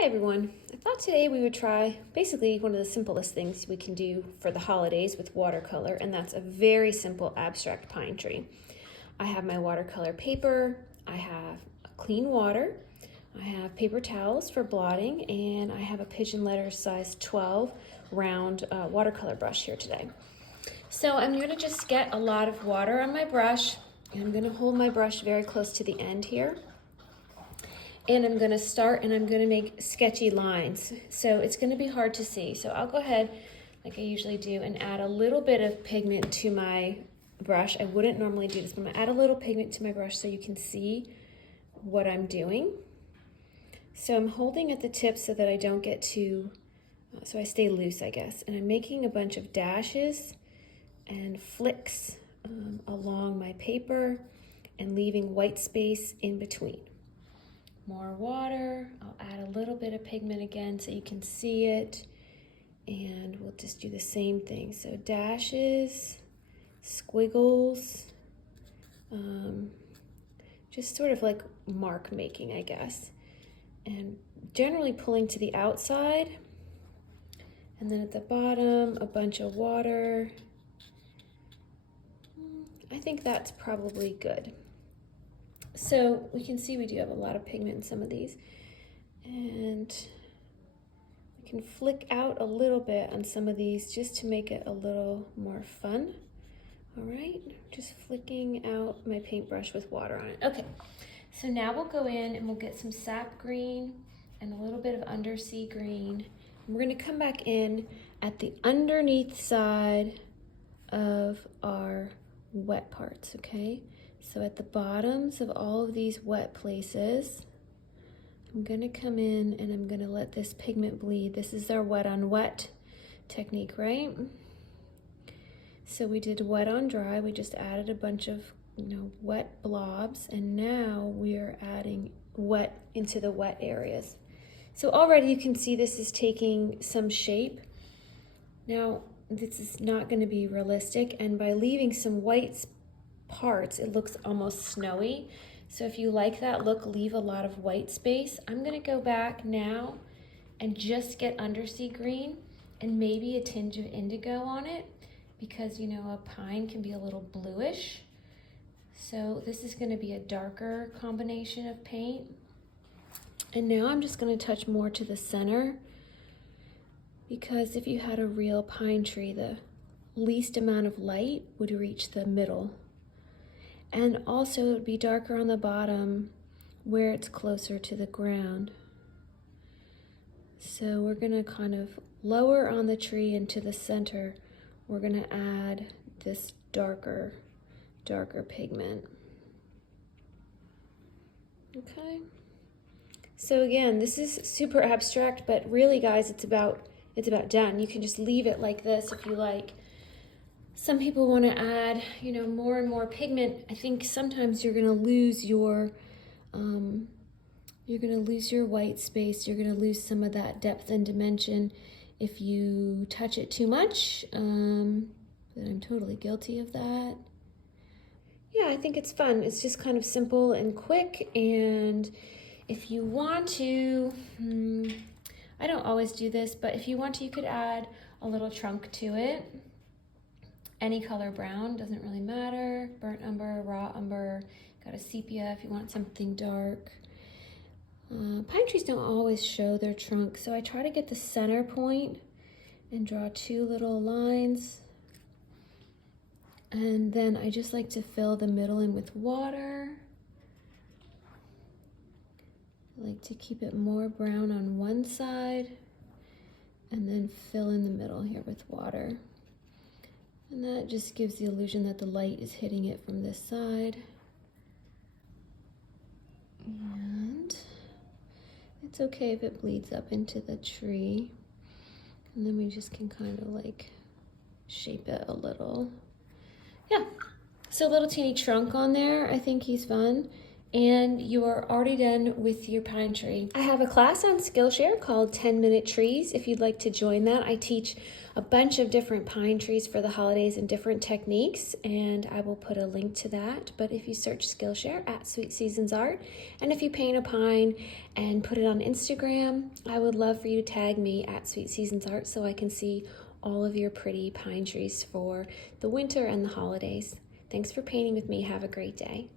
Hi everyone. I thought today we would try basically one of the simplest things we can do for the holidays with watercolor, and that's a very simple abstract pine tree. I have my watercolor paper, I have clean water, I have paper towels for blotting, and I have a pigeon letter size 12 round watercolor brush here today. So I'm going to just get a lot of water on my brush, and I'm going to hold my brush very close to the end here. And I'm going to start and I'm going to make sketchy lines. So it's going to be hard to see. So I'll go ahead, like I usually do, and add a little bit of pigment to my brush. I wouldn't normally do this, but I'm going to add a little pigment to my brush so you can see what I'm doing. So I'm holding at the tip so that I don't get too, so I stay loose, I guess. And I'm making a bunch of dashes and flicks along my paper and leaving white space in between. More water, I'll add a little bit of pigment again so you can see it, and we'll just do the same thing. So dashes, squiggles, just sort of like mark making, I guess, and generally pulling to the outside, and then at the bottom a bunch of water. I think that's probably good. So we can see we do have a lot of pigment in some of these, and we can flick out a little bit on some of these just to make it a little more fun. All right, just flicking out my paintbrush with water on it. Okay, so now we'll go in and we'll get some sap green and a little bit of undersea green. And we're going to come back in at the underneath side of our wet parts, okay? So at the bottoms of all of these wet places, I'm going to come in and I'm going to let this pigment bleed. This is our wet on wet technique, right? So we did wet on dry. We just added a bunch of, wet blobs, and now we are adding wet into the wet areas. So already you can see this is taking some shape. Now, this is not going to be realistic, and by leaving some white parts, it looks almost snowy. So if you like that look, leave a lot of white space. I'm going to go back now and just get undersea green and maybe a tinge of indigo on it, because a pine can be a little bluish. So this is going to be a darker combination of paint. And now I'm just going to touch more to the center, because if you had a real pine tree, the least amount of light would reach the middle. And also it would be darker on the bottom where it's closer to the ground. So we're going to kind of lower on the tree, and to the center we're going to add this darker pigment. Okay. So again, this is super abstract, but really guys, it's about done. You can just leave it like this if you like. Some people want to add, more and more pigment. I think sometimes you're going to lose your white space. You're going to lose some of that depth and dimension if you touch it too much. But I'm totally guilty of that. Yeah, I think it's fun. It's just kind of simple and quick. And if you want to, I don't always do this, but if you want to, you could add a little trunk to it. Any color brown, doesn't really matter. Burnt umber, raw umber, got a sepia if you want something dark. Pine trees don't always show their trunk, so I try to get the center point and draw two little lines. And then I just like to fill the middle in with water. I like to keep it more brown on one side and then fill in the middle here with water. And that just gives the illusion that the light is hitting it from this side. And it's okay if it bleeds up into the tree. And then we just can kind of like shape it a little. Yeah, so a little teeny trunk on there. I think he's fun. and you are already done with your pine tree. I have a class on Skillshare called 10-Minute Trees. If you'd like to join that, I teach a bunch of different pine trees for the holidays and different techniques, and I will put a link to that. But if you search Skillshare at Sweet Seasons Art, and if you paint a pine and put it on Instagram, I would love for you to tag me at Sweet Seasons Art so I can see all of your pretty pine trees for the winter and the holidays. Thanks for painting with me. Have a great day.